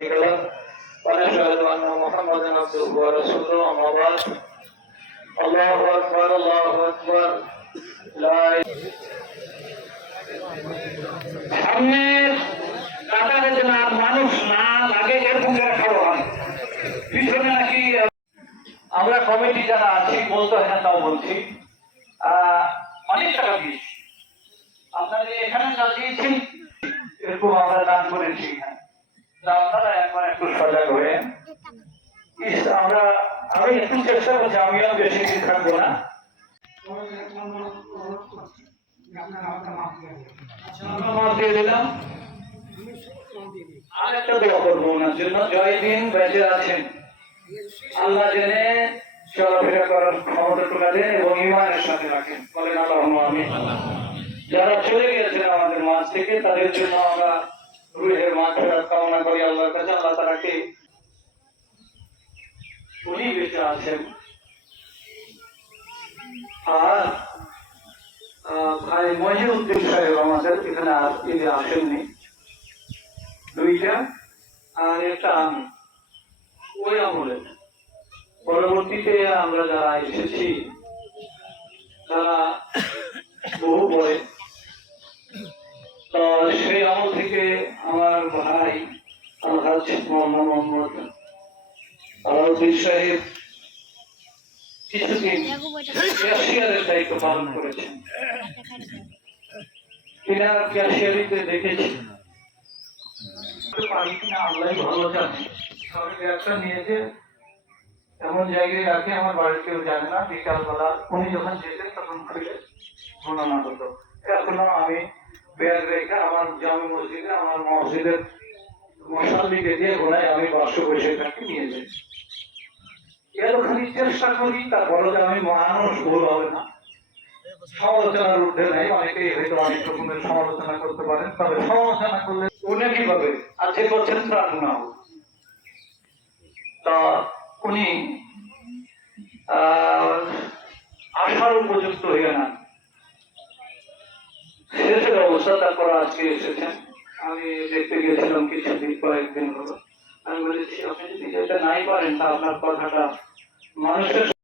ونشهد أن محمدا عبده ورسوله أما بعد الله أكبر الله أكبر لا সামনের কাতারে যেন আর মানুষ না লাগে এরকম খাওয়া হয় পিছনে নাকি আমরা কমিটি যারা আছি বলতে হয় না তাও বলছি অনেক টাকা দিয়েছি আপনাদের এখানে যা দিয়েছেন এরকম আমরা দান করেছি আপনারা একবার একটু সজাগ হয়ে আমি একটু চেষ্টা করছি আমিও বেশি দিন থাকবো না মাফ দিয়ে দিলাম আর একটা দোয়া করবো ওনার জন্য জয়দিন বেঁচে আছেন আল্লাহ জেনে চলাফেরা করার ক্ষমতা দেন এবং ইমানের সাথে রাখেন বলেন আল্লাহুম্মা আমিন। যারা চলে গিয়েছেন আমাদের মাঝ থেকে তাদের জন্য আমরা রুহের মাগফিরাত কামনা করি আল্লাহর কাছে। আল্লাহ তাআলাকে উনি বেঁচে আছেন আর ভাই মহিউদ্দিন সাহেব আমাদের এখানে আসেননি দুইটা আর একটা আমি ওই আমলে পরবর্তীতে আমরা যারা এসেছি তারা বহু পরে তো সেই আমল থেকে আমার ভাই আলহাজ মৌলানা মোহাম্মদ আলাউদ্দিন সাহেব কিছুদিন ক্যাশিয়ারের দায়িত্ব পালন করেছেন। তিনার ক্যাশিয়ারিতে দেখেছি পারি কিনা আল্লাহ ভালো জানে। তবে ব্যবসা নিয়েছে এমন জায়গায় রাখে আমার বাড়ির কেউ জানে না। বিকালবেলা উনি যখন যেতেন তখন খুলে গণনা হতো। এখনো আমি ব্যাগ রেখে আমার জামে মসজিদে আমার মসজিদের মশাল্লিকে দিয়ে ঘোড়ায় আমি বাক্সবৈশাখী নিয়ে যাই। এতখানি চেষ্টা করি তারপরে আমি মানুষ ভুল হবে না, সমালোচনার ঊর্ধ্বে নেই। অনেকেই হয়তো অনেক রকমের সমালোচনা করতে পারেন, তবে সমালোচনা করলে উনি কিভাবে আজকে করছেন প্রাণ না তা উনি আসার উপযুক্ত হয়ে না শেষের অবস্থা। তারপর আজকে এসেছেন, আমি দেখতে গিয়েছিলাম কিছুদিন কয়েকদিন হলো। আমি বলেছি আপনি যদি যেতে নাই পারেন তা আপনার কথাটা মানুষের